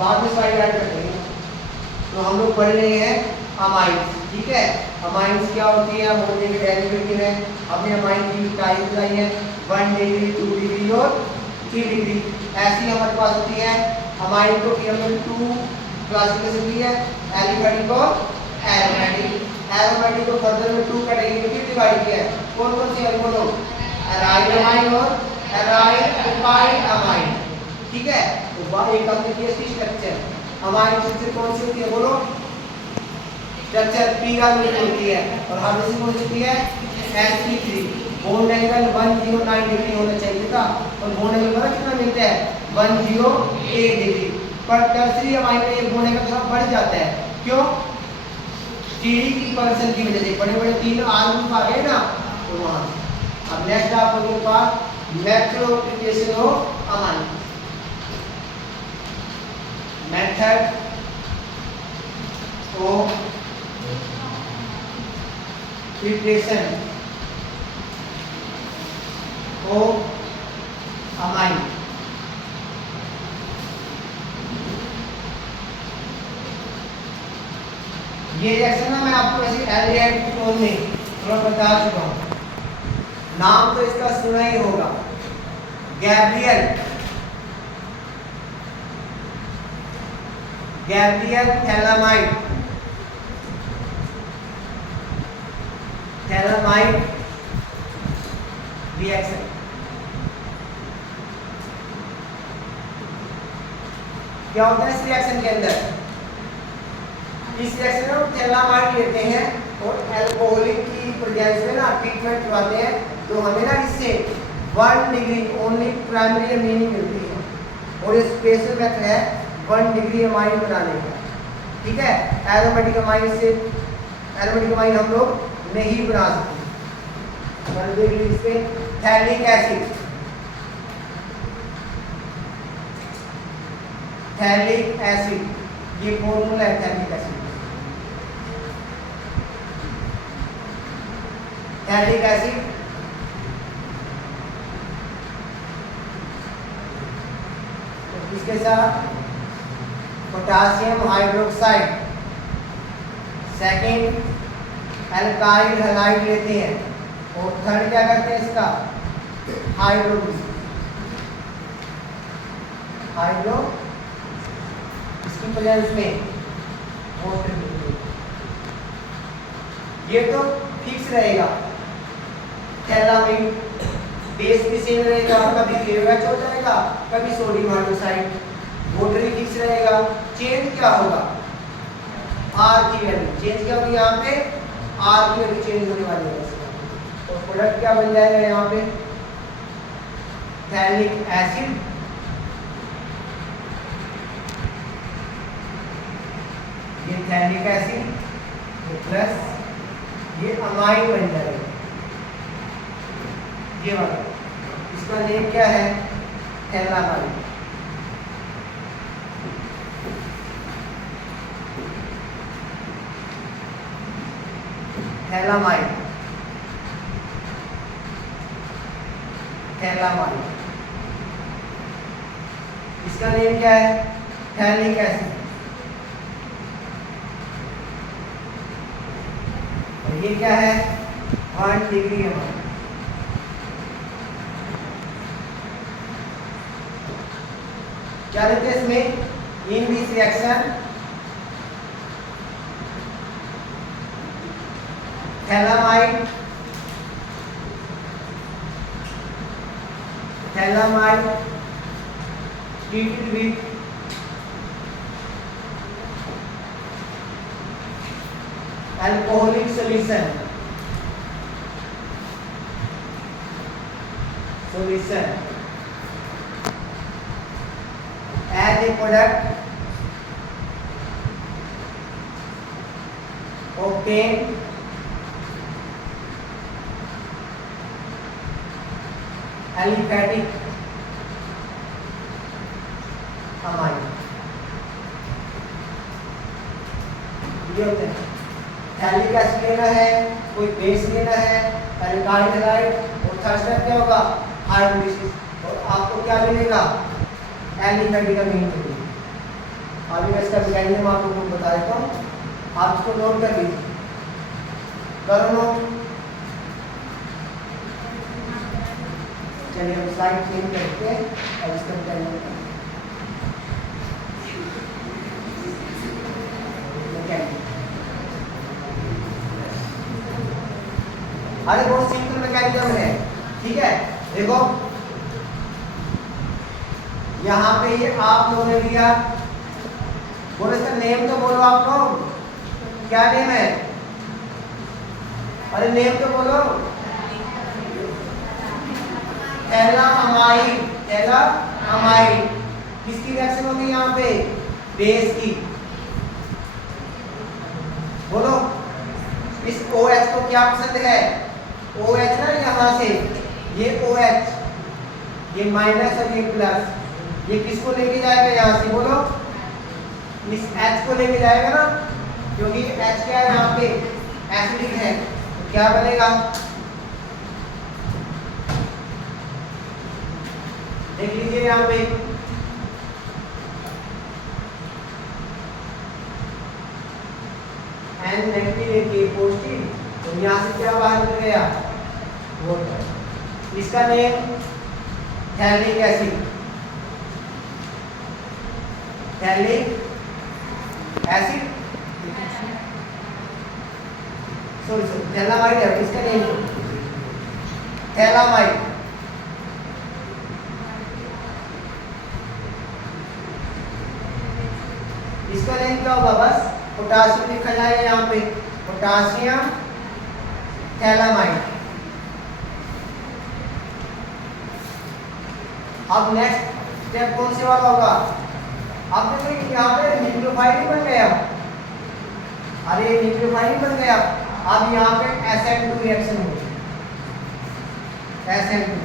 बाद में side add कर देंगे। तो हम लोग पढ़ रहे हैं अमाइंस, ठीक है। अमाइंस क्या होती है, अमोनिया की डेरिवेटिव है। हमने अमाइन की टाइप बताई है 1 डिग्री, 2 डिग्री और 3 डिग्री। ऐसी हमारे पास होती है अमाइन को फिर हमने 2 क्लासिफिकेशन दी है, एलिफेटिक और एरोमेटिक। एरोमेटिक को फर्दर में 2 कैटेगरी में डिवाइड किया है। कौन कौन सी है बोलो, एराइल अमाइन और एराइल एल्काइल अमाइन, ठीक है। तो एक हमने किया स्ट्रक्चर। अमाइन स्ट्रक्चर कौन सी होती है बोलो, स्ट्रक्चर पिरामिड होती है। और हाइड्रोजन कौन सी होती है, sp3। बॉन्ड एंगल 109 डिग्री होना चाहिए था, और बॉन्ड एंगल पता कितना मिलता है, 108 डिग्री। पर टर्सरी अमाइन में ये बॉन्ड एंगल थोड़ा बढ़ जाता है, क्यों, स्टीरिक रिपल्सन की वजह से। बड़े बड़े 3 R ग्रुप आ गए ना, तो वहां। अब नेक्स्ट आप लोगों के पास method of amine, method of preparation of amine. ये रिएक्शन ना मैं आपको ऐसे एल्डिहाइड कीटोन में थोड़ा बता चुका हूं, नाम तो इसका सुना ही होगा, गैब्रियल थैलामाइड, थैलामाइड रिएक्शन। क्या होता है इस रिएक्शन के अंदर, इस रिएक्शन में थैलामाइड लेते हैं और अल्कोहलिक की प्रेजेंस में ना ट्रीटमेंट करवाते हैं, तो हमें ना इससे 1 डिग्री ओनली प्राइमरी अमीनिंग मिलती है, और ये स्पेशल मेथड है 1 डिग्री अमाइन बनाने का, ठीक है। एरोमेटिक अमाइन से, एरोमेटिक अमाइन हम लोग नहीं बना सकते। देख लीजिए इस पे थैलिक एसिड, थैलिक एसिड, ये फॉर्मूला है थैलिक एसिड। थैलिक एसिड इसके साथ potassium hydroxide, second alkyl halide लेते हैं, और थर्ड क्या करते हैं इसका हाइड्रोजन, हाइड्रो इसकी प्रेजेंस में वाटर। ये तो फिक्स रहेगा, थैलामाइड बेस भी सेम रहेगा, कभी KOH हो जाएगा, कभी सोडियम हाइड्रोक्साइड, वाटर भी फिक्स रहेगा। चेंज क्या होगा, R की वैल्यू चेंज क्या होगी, यहाँ पे R की वैल्यू चेंज होने वाली है, तो प्रोडक्ट क्या बन जाएगा यहाँ पे, थैलिक एसिड ये थैलिक एसिड प्लस ये अमाइन बन जाएगा, ये वाला। इसका नेम क्या है, थैलामाइड। थैलामाइड, थैलामाइड, इसका नेम क्या है, थैलिक एसिड। और ये क्या है, 1 डिग्री अमाइन। क्या देते हैं इसमें, in this reaction phthalimide, phthalimide treated with alcoholic solution, as a product obtained aliphatic amine. ये होते हैं, थैलिक एसिड लेना है, कोई बेस लेना है, एल्काइल हैलाइड, और थर्ड स्टेप क्या होगा, हाइड्रोलिसिस, और आपको क्या मिलेगा, एलिफेटिक अमीन मिलेगा। अभी मैं इसका मैकेनिज्म आप लोगों को बता देता हूँ, आप इसको नोट कर लीजिए, करो नोट। चलिए हम स्लाइड चेंज करते हैं और इसका मैकेनिज्म अरे बहुत सिंपल मैकेनिज्म है, ठीक है। देखो यहाँ पे ये आप लोगों ने लिया, बोलो इसका नेम तो बोलो आप लोग, क्या नेम है? अरे नेम तो बोलो। थैलामाइड, थैलामाइड किसकी रिएक्शन होगी यहाँ पे? बेस की। बोलो इस OH को क्या पसंद है? OH ना यहाँ से, ये OH, ये माइनस और ये प्लस, ये किसको लेके जाएगा यहाँ से? बोलो इस H को लेके जाएगा ना, क्योंकि H क्या है यहाँ पे? एसिडिक है, तो क्या बनेगा? देख लीजिए यहाँ पे N नेगेटिव है, K पॉजिटिव, तो यहाँ से क्या बाहर निकल गया? वाटर। इसका name phthalic acid, phthalic acid, sorry phthalimide है, इसका नेम थैलामाइड। इसका नेम क्या होगा? बस पोटासियम लिखा जाएगा यहाँ पे, पोटासियम थैलामाइड। अब नेक्स्ट स्टेप कौन से वाला होगा? अब देखिए यहाँ पे न्यूक्लियोफाइल बन गया, अरे न्यूक्लियोफाइल बन गया। अब यहाँ पे SN2 रिएक्शन होगी, SN2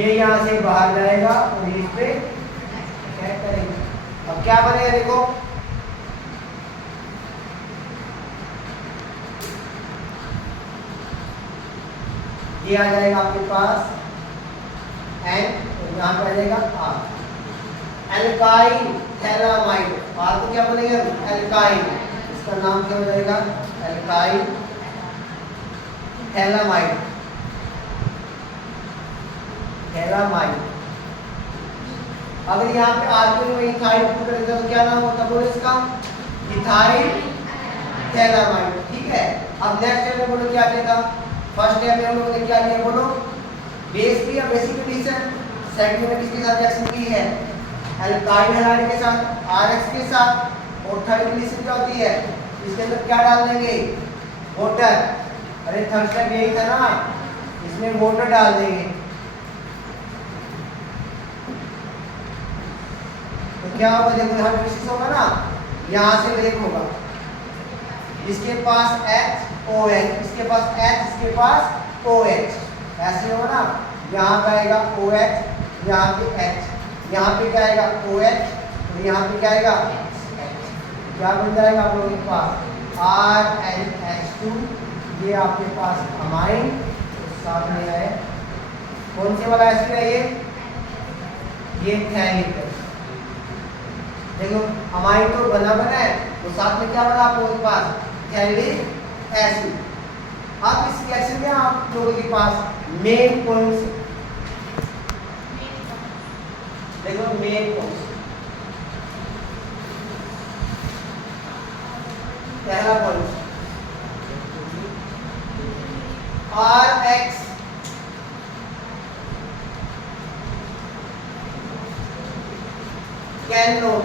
ये यहाँ से बाहर जाएगा और इस पे क्या करेंगे? अब क्या बनेगा? देखो ये आ जाएगा आपके पास N, तो यहाँ पे आ जाएगा R, एल्काइल थैलामाइड। R तो क्या बनेगा? एल्काइल, इसका नाम क्या हो जाएगा? Alkyl phthalimide, phthalimide. अगर यहाँ पे R के लिए इथाइल पुट कर देता तो क्या नाम होता? बोलो इसका इथाइल थैलामाइड, ठीक है। अब नेक्स्ट स्टेप में बोलो क्या कहता? फर्स्ट स्टेप में हम लोगों ने क्या किया? बोलो बेस की या बेसिक कंडीशन, सेकंड में किसके साथ रिएक्शन की है? एल्काइल हैलाइड के साथ, RX के साथ, और थर्ड कंडीशन क्या होती है? इसके अंदर क्या डाल देंगे? वाटर। अरे थर्ड स्टेप यही था ना, इसमें वाटर डाल देंगे, तो क्या होगा? देखो यहाँ पे होगा ना, यहाँ से ब्रेक होगा, इसके पास HOH, इसके पास H, इसके पास OH, ऐसे होगा ना। यहाँ पे आएगा OH, यहाँ पे H, यहाँ पे क्या आएगा? OH, और यहाँ पे क्या आएगा? H। क्या बन जाएगा आप लोगों के पास? RNH2, ये आपके पास अमाइन, तो साथ में आए कौन से वाला एसिड है? ये थैलिक है। देखो अमाइन तो बना है, तो साथ में क्या बना आप लोगों के पास? Phthalic acid. अब इस रिएक्शन में आप लोगों के पास मेन पॉइंट्स, देखो मेन पॉइंट्स, पहला point RX can note,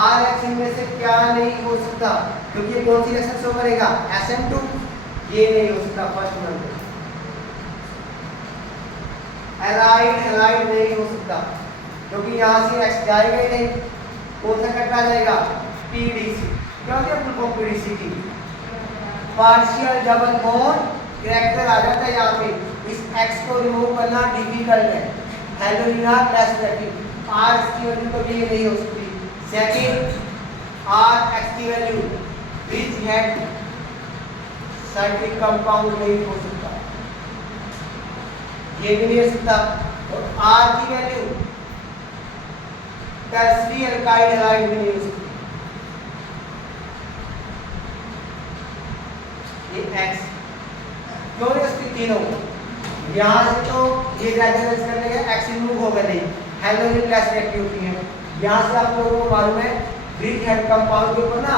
RX इनमें से क्या नहीं हो सकता? क्योंकि ये कौन सी रिएक्शन शो करेगा? SN2, ये नहीं हो सकता फर्स्ट नंबर। एलाइड हैलाइड नहीं हो सकता, क्योंकि यहाँ से X जाएगा ही नहीं, कौन सा कट आ जाएगा? PDC। क्या क्या फुल फॉर्म PDC की? पार्शियल डबल बॉन्ड कैरेक्टर आ जाता है यहाँ पे, इस X को रिमूव करना डिफिकल्ट है। हेलोनिना प्लस नेगेटिव, R की वैल्यू कभी नहीं हो सकती। सेकंड RX की value which head cyclic compound नहीं हो सकता, ये भी नहीं हो सकता। और R की वैल्यू टर्सरी एल्काइल हैलाइड भी नहीं हो सकती। ये एक्स क्यों नहीं उसकी तीनों यहाँ से तो ये रेजोनेंस करने के एक्स रिमूव होगा नहीं, हैलोजन क्लास रिएक्टिव होती है। यहाँ से आप लोगों को मालूम है ब्रिज हेड कंपाउंड के ऊपर ना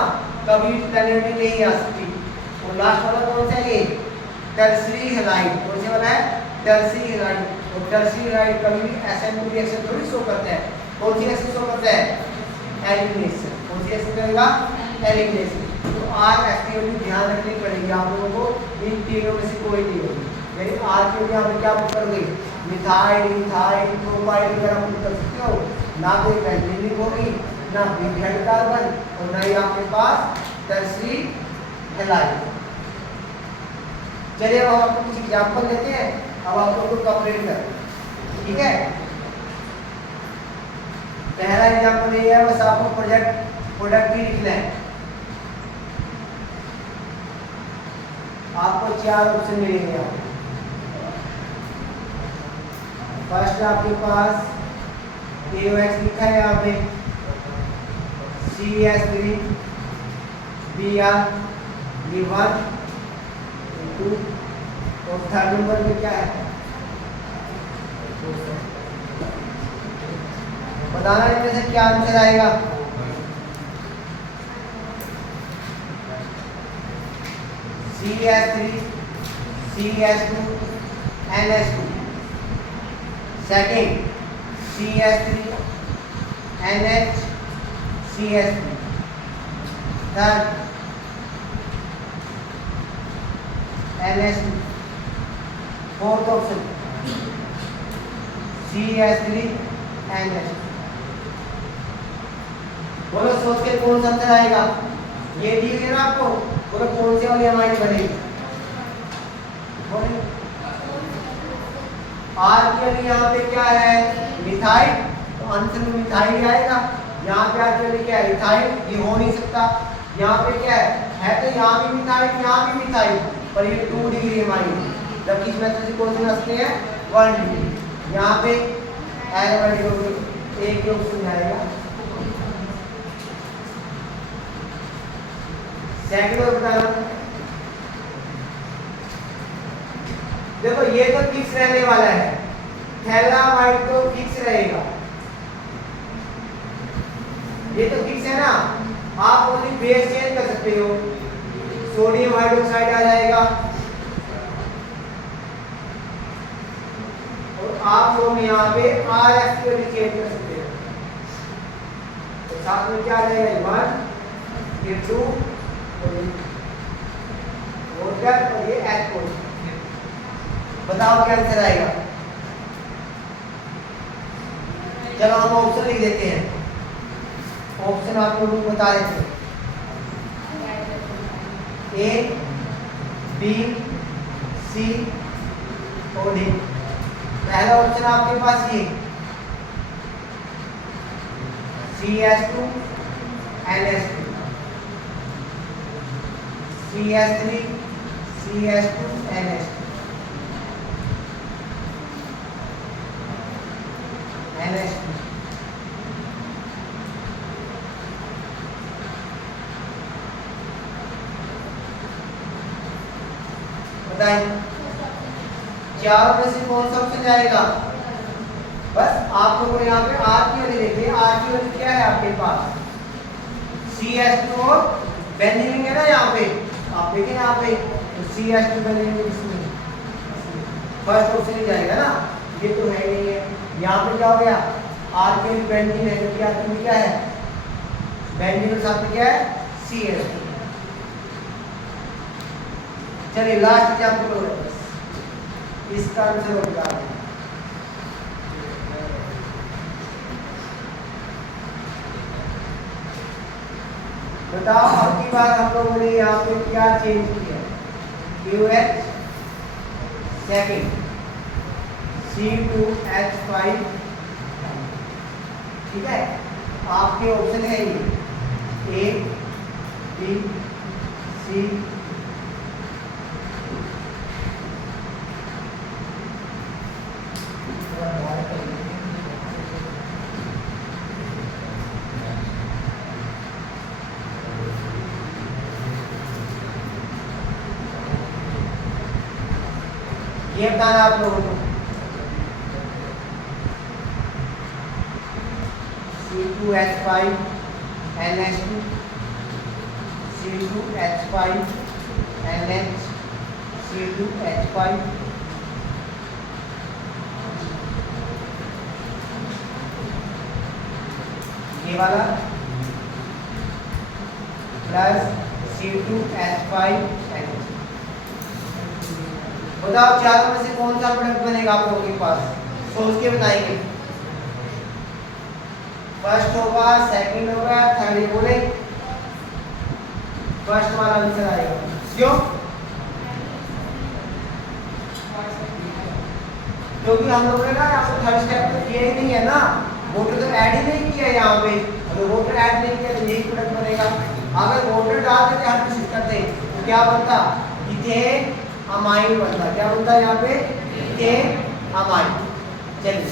कभी टर्निटी नहीं आ सकती। और लास्ट वाला कौन सा है? Tertiary halide. कौन से वाला है? Tertiary halide. और टर्सरी हैलाइड कभी भी SN2 रिएक्शन थोड़ी शो करता है। कौन सी रिएक्शन शो करता है? एलिमिनेशन। कौन सी रिएक्शन करेगा? एलिमिनेशन। तो आर एस की वैल्यू ध्यान रखनी पड़ेगी आप लोगों को, इन तीनों में से कोई नहीं होगी। यानी आर की वैल्यू आप क्या पुट करोगे? मिथाइल, इथाइल, प्रोपाइल वगैरह पुट कर सकते हो। ना तो बेंजीन होगी, ना ब्रिज हेड कार्बन, और ना ही आपके पास टर्सरी हैलाइड। चलिए अब आपको कुछ एग्जांपल देते हैं। अब आप लोगों को कंपेयर कर, ठीक है। पहला एग्जांपल ये है, बस आपको प्रोडक्ट ही लिखना है। आपको 4 ऑप्शन मिलेंगे यहाँ। फर्स्ट आपके पास KOH लिखा है यहाँ पे, CH3 Br ये 1 2, और थर्ड नंबर पे क्या है? बताना इनमें से क्या आंसर आएगा। CH3 CH2 NH2, second CH3 NH CH3, third NH2, fourth option CH3 NH2। बोलो सोच के कौन सा आंसर आएगा? ये दी है ना आपको, बोलो कौन से वाली अमाइन बनेगी? बोले आर के लिए यहाँ पे क्या है? मिथाइल, तो आंसर में मिथाइल ही आएगा। यहाँ पे आर के लिए क्या है? इथाइल, ये हो नहीं सकता। यहाँ पे क्या है तो यहाँ भी मिथाइल, यहाँ भी मिथाइल, पर ये 2 डिग्री अमाइन, जबकि इस मेथड से कौन से नसते हैं? 1 डिग्री। यहाँ पे एरोमेटिक एक ऑप्शन आएगा। सेकंड और बताना, देखो ये तो फिक्स रहने वाला है, थैलामाइड तो फिक्स रहेगा, ये तो फिक्स है ना। आप ओनली बेस चेंज कर सकते हो, सोडियम हाइड्रोक्साइड आ जाएगा, और आप लोग यहाँ पे RF की वैल्यू चेंज कर सकते हो। तो साथ में क्या आ जाएगा? 1 ये 2 और ये H4। बताओ क्या आंसर आएगा? चलो हम ऑप्शन लिख देते हैं। ऑप्शन आप लोगों को बता देते हैं, A B C और D। पहला ऑप्शन आपके पास ये CH2 NH2, CH3 CH2 NH2, NH2, बताइए चारों में से कौन सा ऑप्शन जाएगा? बस आप लोगों को यहाँ पे आर की वैल्यू देखिए, आर की वैल्यू क्या है आपके पास? CH2 और बेंजीन है ना यहाँ पे, आप देखिए यहाँ पे तो CH2 बेंजीन इसमें फर्स्ट ऑप्शन ही जाएगा ना, ये तो है नहीं है। यहाँ पे क्या हो गया? आर की वैल्यू बेंजीन है, क्योंकि आर की क्या है? बेंजीन के साथ में क्या है? CH2। चलिए लास्ट एग्जांपल हो रहा है, इसका आंसर हो गया। बताओ अब की बार हम लोगों ने यहाँ पे क्या चेंज किया? QH सेकेंड C2H5, ठीक है। आपके ऑप्शन है ये A B C ये बताना आप लोगों को। C2H5 NH2 C2H5 NH C2H5 ये वाला प्लस C2H5 NH। बताओ चारों में से कौन सा प्रोडक्ट बनेगा आप लोगों के पास, सोच के बताएंगे। फर्स्ट होगा, सेकंड होगा, थर्ड बोले, फर्स्ट वाला आंसर आएगा। क्यों? क्योंकि हम लोगों ने ना यहाँ पे थर्ड स्टेप तो किया ही नहीं है ना, वोटर तो ऐड ही नहीं किया यहाँ पे। अगर वोटर ऐड नहीं किया तो यही प्रोडक्ट बनेगा। अगर वोटर डाल देते हम मिक्स करते तो क्या बनता, इथेन अमाइन बनता। क्या बनता है यहाँ पे, इथेन अमाइन। चलिए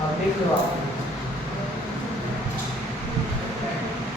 अब देख लो आप।